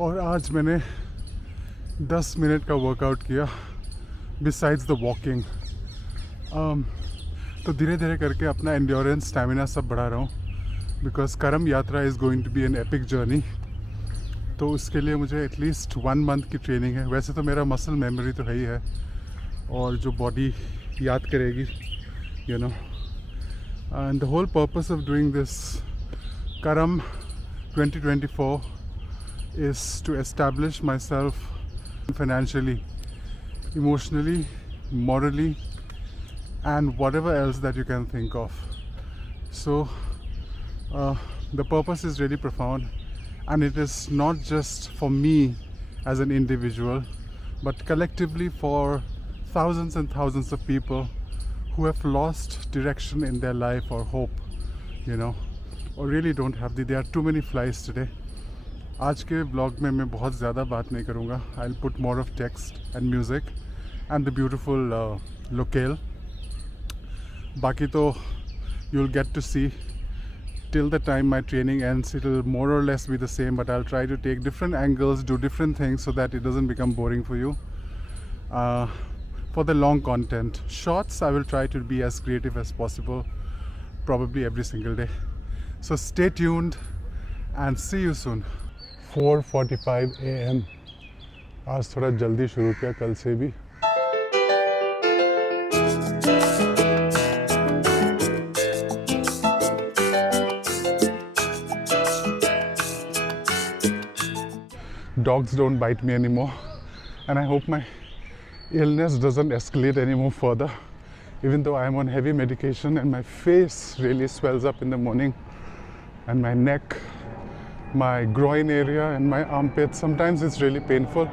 और आज मैंने 10 मिनट का वर्कआउट किया बिसाइड्स द वॉकिंग। तो धीरे धीरे करके अपना एंड्योरेंस स्टैमिना सब बढ़ा रहा हूँ, because Karam Yatra is going to be an epic journey. तो उसके लिए मुझे एटलीस्ट 1 मंथ की ट्रेनिंग है। वैसे तो मेरा मसल मेमोरी तो है ही है, और जो बॉडी याद करेगी, you know. And the whole purpose of doing this Karam 2024 is to establish myself financially, emotionally, morally, and whatever else that you can think of. So the purpose is really profound, and it is not just for me as an individual, but collectively for thousands and thousands of people who have lost direction in their life or hope, you know, or really don't have there are too many flies today. आज के blog में मैं बहुत ज़्यादा बात नहीं करूँगा. I'll put more of text and music and the beautiful locale. बाकी तो you'll get to see till the time my training ends. It'll more or less be the same, but I'll try to take different angles, do different things so that it doesn't become boring for you. For the long content, shorts I will try to be as creative as possible, probably every single day. So stay tuned and see you soon. 4:45 AM. आज थोड़ा जल्दी शुरू किया कल से भी. Dogs don't bite me anymore, and I hope my illness doesn't escalate anymore further, even though I'm on heavy medication and my face really swells up in the morning, and my neck, my groin area and my armpits, sometimes it's really painful.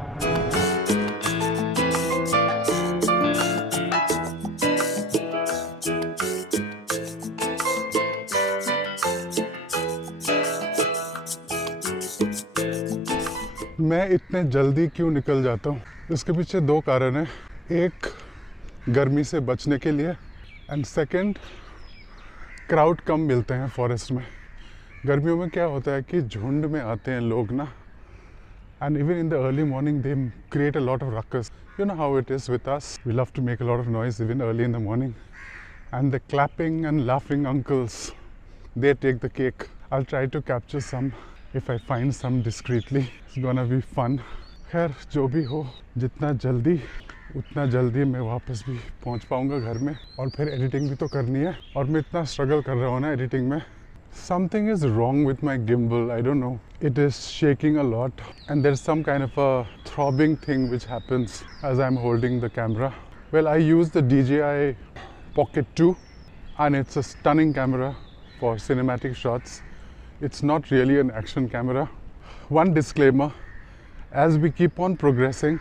मैं इतने जल्दी क्यों निकल जाता हूँ? इसके पीछे 2 कारण हैं. एक, गर्मी से बचने के लिए, एंड सेकंड, क्राउड कम मिलते हैं फॉरेस्ट में. गर्मियों में क्या होता है कि झुंड में आते हैं लोग ना, and even in the early morning they create a lot of ruckus. You know how it is with us, we love to make a lot of noise even early in the morning, and the clapping and laughing uncles, they take the cake. I will try to capture some if I find some discreetly. It's gonna be fun. खैर, जो भी हो, जितना जल्दी उतना जल्दी मैं वापस भी पहुंच पाऊंगा घर में, और फिर एडिटिंग भी तो करनी है. और मैं इतना स्ट्रगल कर रहा हूँ ना एडिटिंग में. Something is wrong with my gimbal, I don't know. It is shaking a lot, and there's some kind of a throbbing thing which happens as I'm holding the camera. Well, I use the DJI Pocket 2, and it's a stunning camera for cinematic shots. It's not really an action camera. One disclaimer, as we keep on progressing,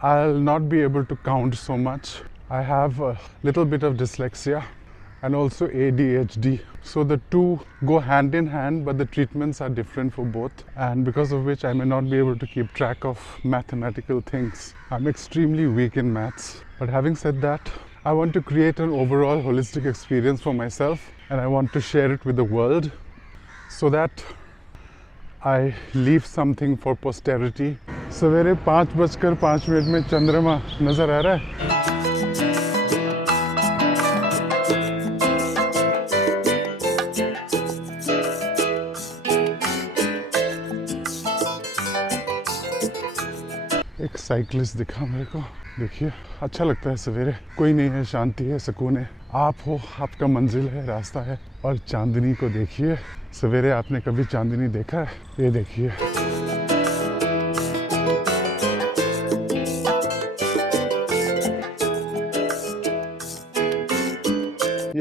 I'll not be able to count so much. I have a little bit of dyslexia and also ADHD. So the two go hand in hand, but the treatments are different for both, and because of which I may not be able to keep track of mathematical things. I'm extremely weak in maths. But having said that, I want to create an overall holistic experience for myself, and I want to share it with the world so that I leave something for posterity. सवेरे 5:05 में चंद्रमा नज़र आ रहा है. एक cyclist दिखा मेरे को. देखिए, अच्छा लगता है सवेरे. कोई नहीं है, शांति है, सुकून है. आप हो, आपका मंजिल है, रास्ता है. और चांदनी को देखिए. सवेरे आपने कभी चांदनी देखा है? ये देखिए.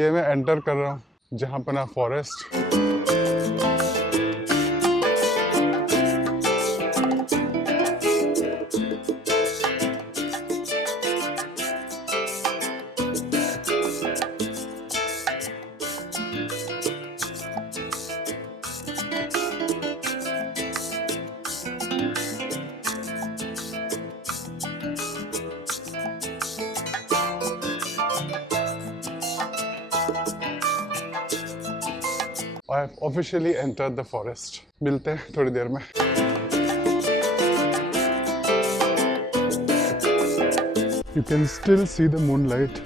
ये मैं एंटर कर रहा हूँ जहाँपना forest. I have officially entered the forest. मिलते हैं थोड़ी देर में. You can still see the moonlight.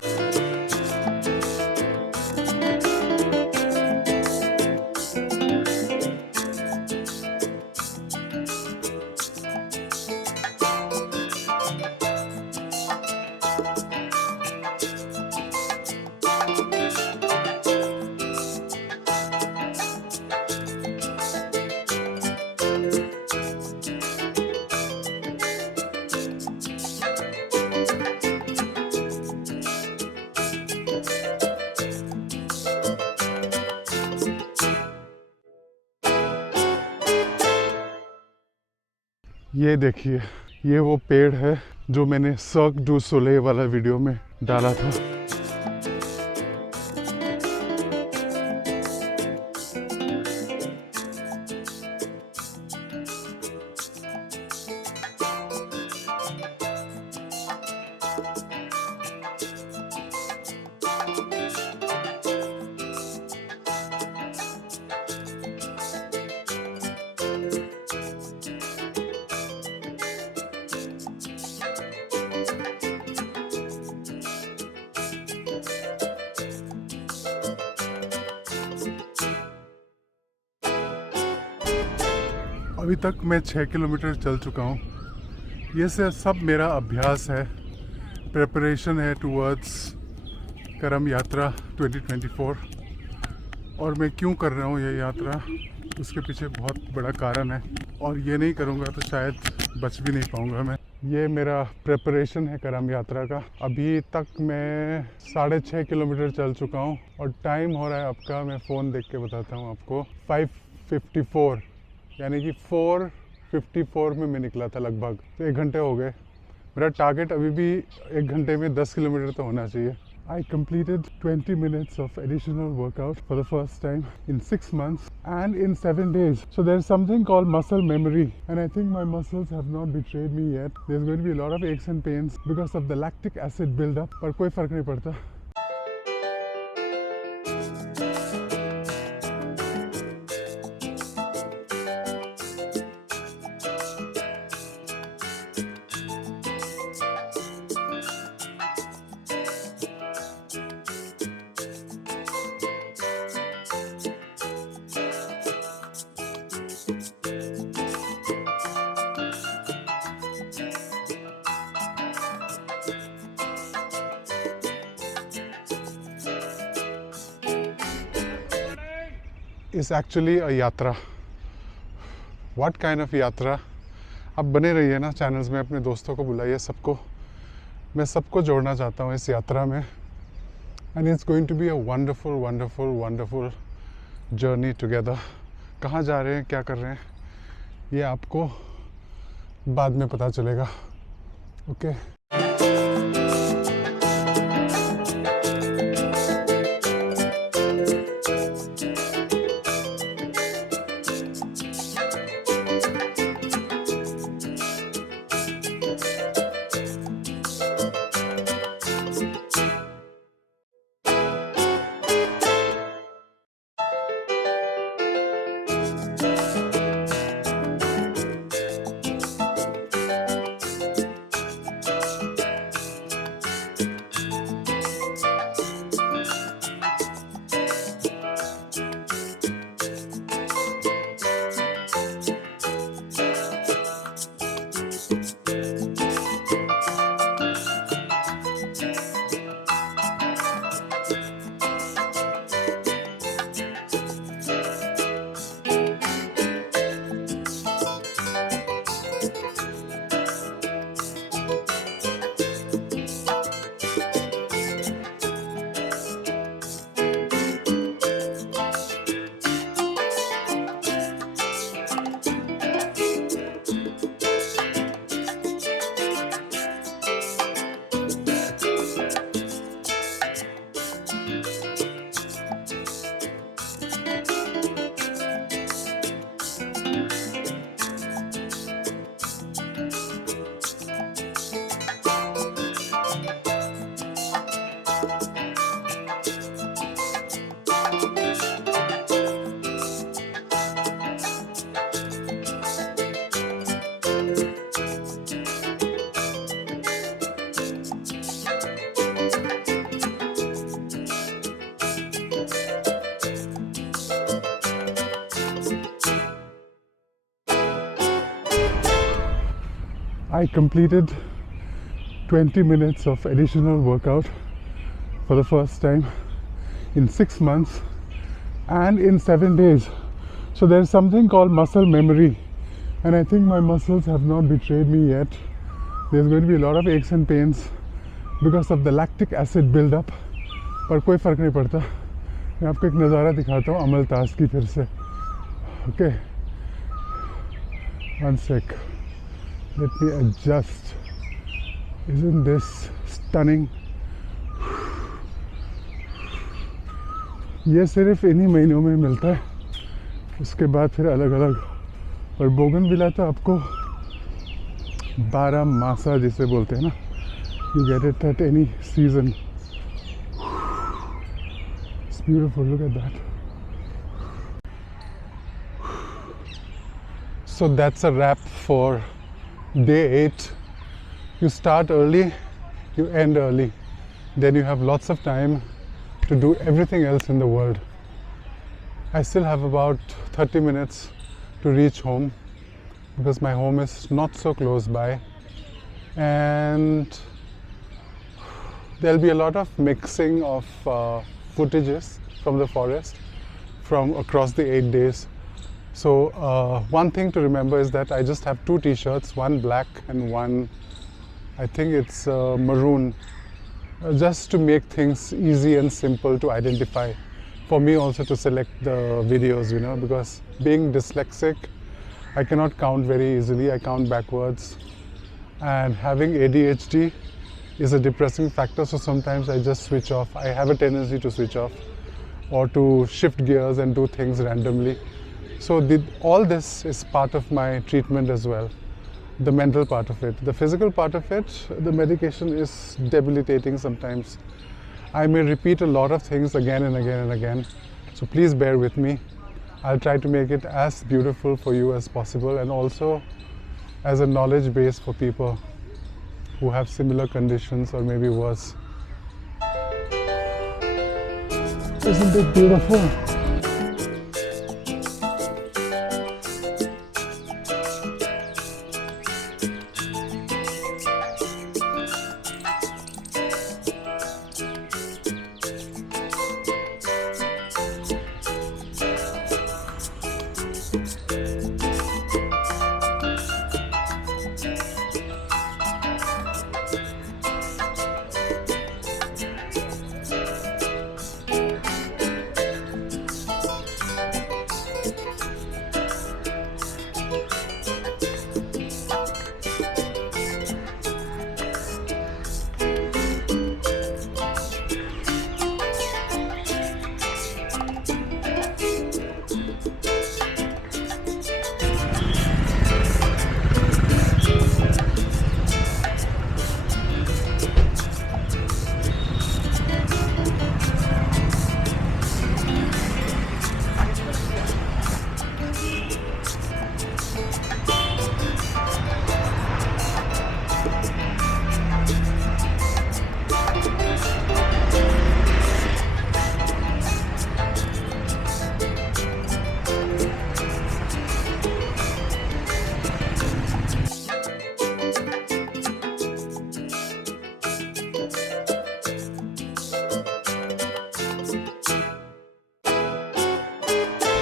ये देखिए, ये वो पेड़ है जो मैंने सर्क डू सोलेil वाला वीडियो में डाला था। अभी तक मैं 6 किलोमीटर चल चुका हूँ। ये सब मेरा अभ्यास है, प्रिपरेशन है टूवर्ड्स करम यात्रा 2024। और मैं क्यों कर रहा हूँ ये यात्रा, उसके पीछे बहुत बड़ा कारण है, और ये नहीं करूँगा तो शायद बच भी नहीं पाऊँगा मैं। ये मेरा प्रिपरेशन है करम यात्रा का। अभी तक मैं 6.5 किलोमीटर चल चुका हूँ और टाइम हो रहा है आपका, मैं फ़ोन देख के बताता हूँ आपको, 5:54, यानी कि 4:54 में मैं निकला था लगभग। तो 1 घंटे हो गए। मेरा टारगेट अभी भी 1 घंटे में 10 किलोमीटर तो होना चाहिए। I completed 20 minutes of additional workout for the first time in 6 months and in 7 days. So there's something called muscle memory, and I think my muscles have not betrayed me yet. There's going to be a lot of aches and pains because of the lactic acid buildup, पर कोई फर्क नहीं पड़ता। is actually a यात्रा। What kind of यात्रा? आप बने रहिए ना चैनल्स में, अपने दोस्तों को बुलाइए, सबको, मैं सबको जोड़ना चाहता हूँ इस यात्रा में। And it's going to be a wonderful wonderful wonderful journey together. कहाँ जा रहे हैं, क्या कर रहे हैं, ये आपको बाद में पता चलेगा। Okay I completed 20 minutes of additional workout for the first time in 6 months and in 7 days. So there's something called muscle memory, and I think my muscles have not betrayed me yet. There's going to be a lot of aches and pains because of the lactic acid build-up, पर कोई फ़र्क नहीं पड़ता. मैं आपको एक नज़ारा दिखाता हूँ अमलतास की फिर से. Okay, one sec. Let me adjust. Isn't this stunning? ये सिर्फ इन्हीं महीनों में मिलता है, उसके बाद फिर अलग अलग. और बोगनविला तो आपको 12 मासा जिसे बोलते हैं ना, you get it at any season. It's beautiful, look at that. So that's a wrap for day 8. You start early, you end early. Then you have lots of time to do everything else in the world. I still have about 30 minutes to reach home because my home is not so close by, and there'll be a lot of mixing of footages from the forest from across the 8 days. So one thing to remember is that I just have 2 t-shirts, one black and one, I think it's maroon, just to make things easy and simple to identify. For me also to select the videos, you know, because being dyslexic, I cannot count very easily. I count backwards, and having ADHD is a depressing factor, so sometimes I just switch off. I have a tendency to switch off or to shift gears and do things randomly. So all this is part of my treatment as well, the mental part of it. The physical part of it, the medication is debilitating sometimes. I may repeat a lot of things again and again and again, so please bear with me. I'll try to make it as beautiful for you as possible, and also as a knowledge base for people who have similar conditions or maybe worse. Isn't it beautiful?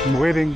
I'm waiting.